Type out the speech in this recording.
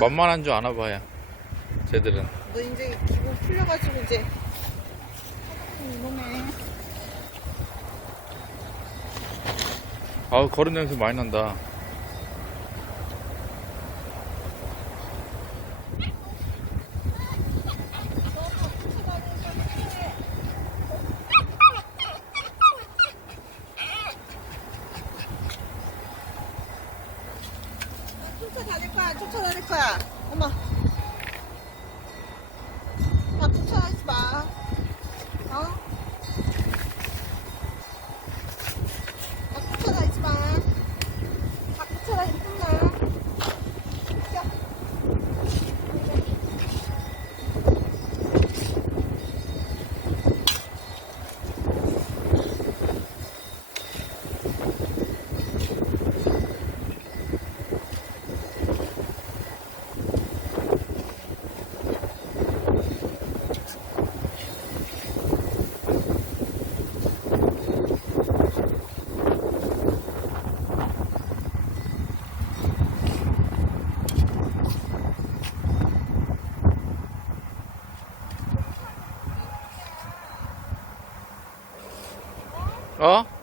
만만한 줄 아나 봐야 쟤들은. 너 이제 기분 풀려가지고 이제 이놈의 아우 거른 냄새 많이 난다. 쫓아다닐 거야, 쫓아다닐 거야. 엄마. 나 쫓아다니지 마. 어? 나 쫓아다니지 마. 다 쫓아다니면 끝나. 뛰어. 어?